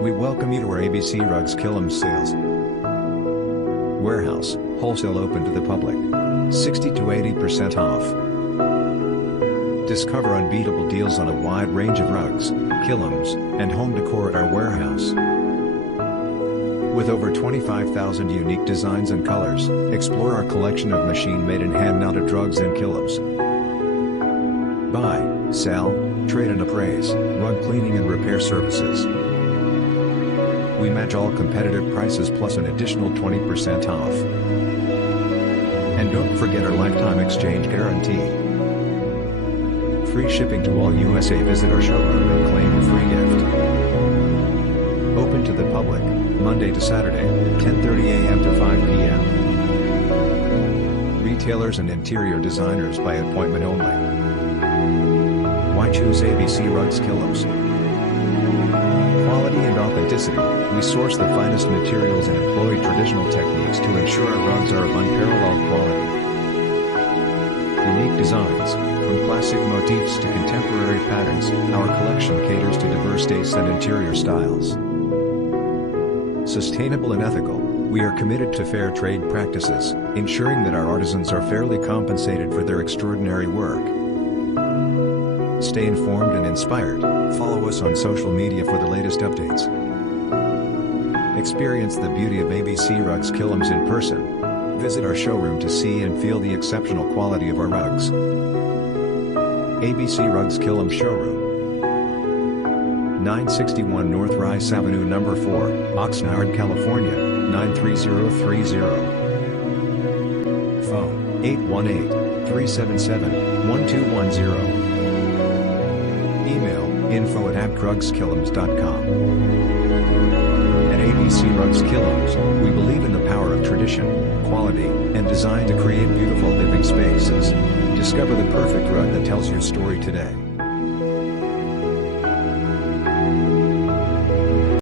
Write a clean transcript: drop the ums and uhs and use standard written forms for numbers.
We welcome you to our ABC Rugs Kilims sales warehouse, wholesale open to the public. 60 to 80% off. Discover unbeatable deals on a wide range of rugs, Kilims, and home decor at our warehouse. With over 25,000 unique designs and colors, explore our collection of machine-made and hand-knotted rugs and Kilims. Buy, sell, trade and appraise, rug cleaning and repair services. We match all competitive prices plus an additional 20% off. And don't forget our lifetime exchange guarantee. Free shipping to all USA. Visit our showroom and claim your free gift. Open to the public, Monday to Saturday, 10:30 a.m. to 5 p.m. Retailers and interior designers by appointment only. Why choose ABC Rugs Kilims? Quality and authenticity. We source the finest materials and employ traditional techniques to ensure our rugs are of unparalleled quality. Unique designs, from classic motifs to contemporary patterns, our collection caters to diverse tastes and interior styles. Sustainable and ethical, we are committed to fair trade practices, ensuring that our artisans are fairly compensated for their extraordinary work. Stay informed and inspired. Follow us on social media for the latest updates. Experience the beauty of ABC Rugs Kilims in person. Visit our showroom to see and feel the exceptional quality of our rugs. ABC Rugs Kilims Showroom, 961 North Rice Avenue No. 4, Oxnard, California, 93030. Phone, 818-377-1210. Email, info@abcrugskilims.com. At ABC Rugs Kilims, we believe in the power of tradition, quality, and design to create beautiful living spaces. Discover the perfect rug that tells your story today.